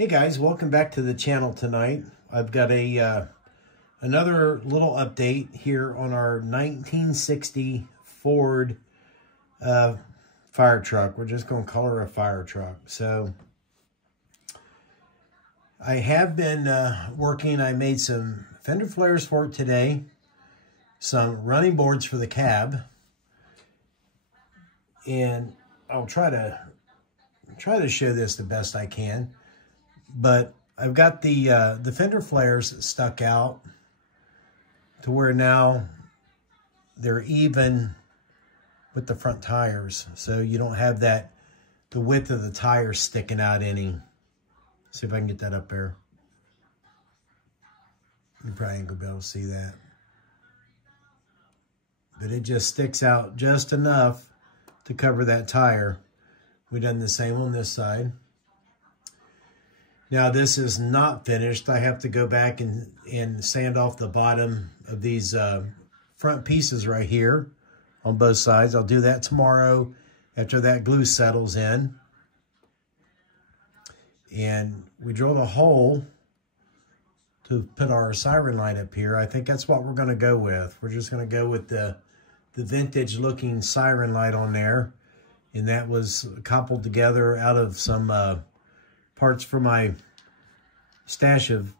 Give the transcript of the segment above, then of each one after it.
Hey guys, welcome back to the channel tonight. I've got a another little update here on our 1960 Ford fire truck. We're just going to call her a fire truck. So I have been working. I made some fender flares for it today, some running boards for the cab, and I'll try to show this the best I can. But I've got the fender flares stuck out to where now they're even with the front tires. So you don't have the width of the tire sticking out any. See if I can get that up there. You probably ain't gonna be able to see that. But it just sticks out just enough to cover that tire. We've done the same on this side. Now this is not finished. I have to go back and sand off the bottom of these front pieces right here on both sides. I'll do that tomorrow after that glue settles in. And we drilled a hole to put our siren light up here. I think that's what we're going to go with. We're just going to go with the vintage looking siren light on there. And that was coupled together out of some parts for my stash of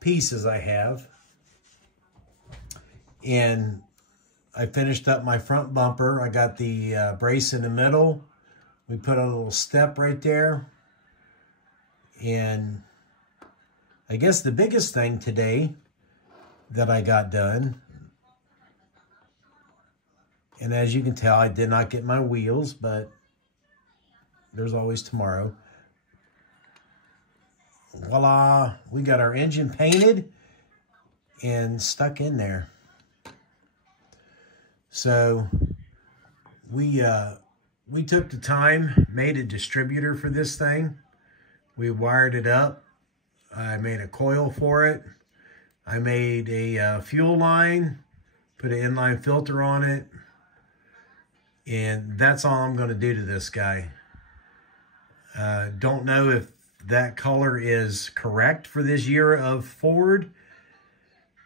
pieces I have. And I finished up my front bumper. I got the brace in the middle. We put a little step right there. And I guess the biggest thing today that I got done, and as you can tell, I did not get my wheels, but there's always tomorrow. Voila, we got our engine painted and stuck in there. So we took the time, made a distributor for this thing. We wired it up. I made a coil for it. I made a fuel line, put an inline filter on it. And that's all I'm going to do to this guy. Don't know if that color is correct for this year of Ford.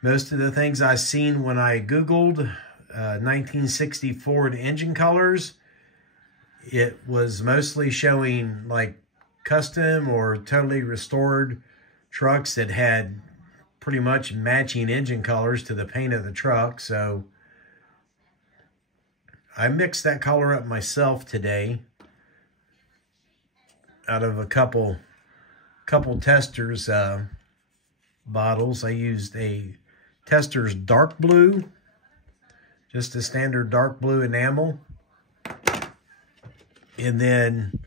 Most of the things I've seen when I Googled 1960 Ford engine colors, it was mostly showing like custom or totally restored trucks that had pretty much matching engine colors to the paint of the truck. So I mixed that color up myself today out of a couple testers bottles. I used a tester's dark blue, just a standard dark blue enamel, and then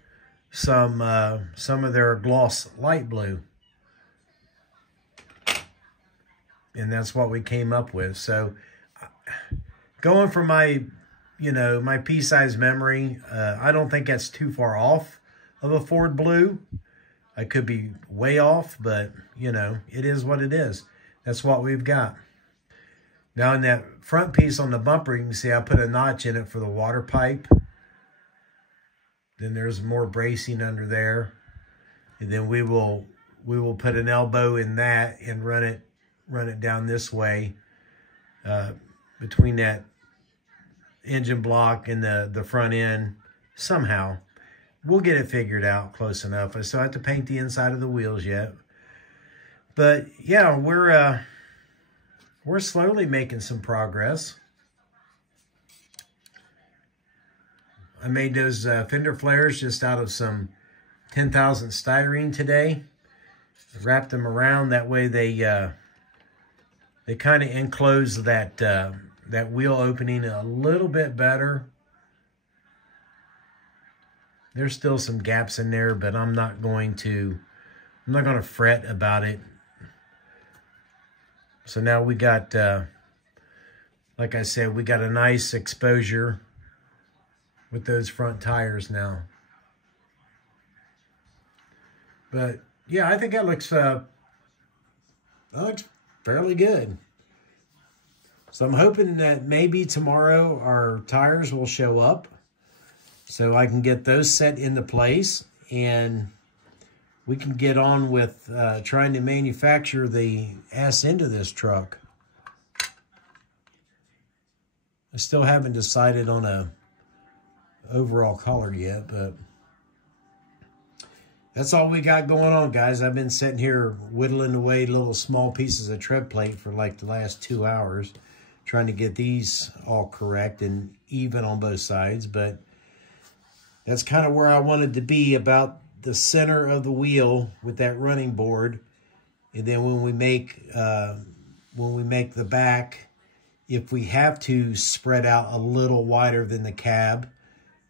some of their gloss light blue, and that's what we came up with. So going from my my pea-sized memory, I don't think that's too far off of a Ford blue. I could be way off, but, it is what it is. That's what we've got. Now, in that front piece on the bumper, you can see I put a notch in it for the water pipe. Then there's more bracing under there. And then we will put an elbow in that and run it down this way between that engine block and the front end somehow. We'll get it figured out close enough. I still have to paint the inside of the wheels yet. But yeah, we're slowly making some progress. I made those fender flares just out of some 10,000 styrene today. I wrapped them around, that way they kind of enclose that wheel opening a little bit better. There's still some gaps in there, but I'm not going to fret about it. So now we got, like I said, we got a nice exposure with those front tires now. But yeah, I think that looks fairly good. So I'm hoping that maybe tomorrow our tires will show up so I can get those set into place and we can get on with trying to manufacture the ass end of this truck. I still haven't decided on a overall color yet, but that's all we got going on, guys. I've been sitting here whittling away little small pieces of tread plate for like the last 2 hours, trying to get these all correct and even on both sides. But that's kind of where I wanted to be, about the center of the wheel with that running board. And then when we make the back, if we have to spread out a little wider than the cab,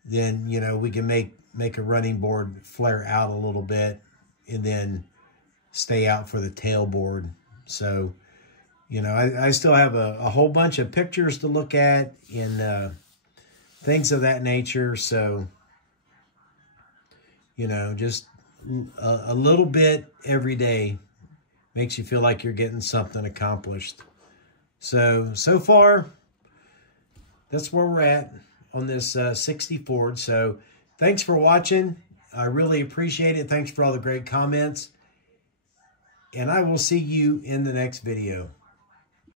then, you know, we can make a running board flare out a little bit and then stay out for the tailboard. So, you know, I still have a whole bunch of pictures to look at and things of that nature. So, you know, just a little bit every day makes you feel like you're getting something accomplished. So far, that's where we're at on this 60 Ford. So thanks for watching. I really appreciate it. Thanks for all the great comments. And I will see you in the next video.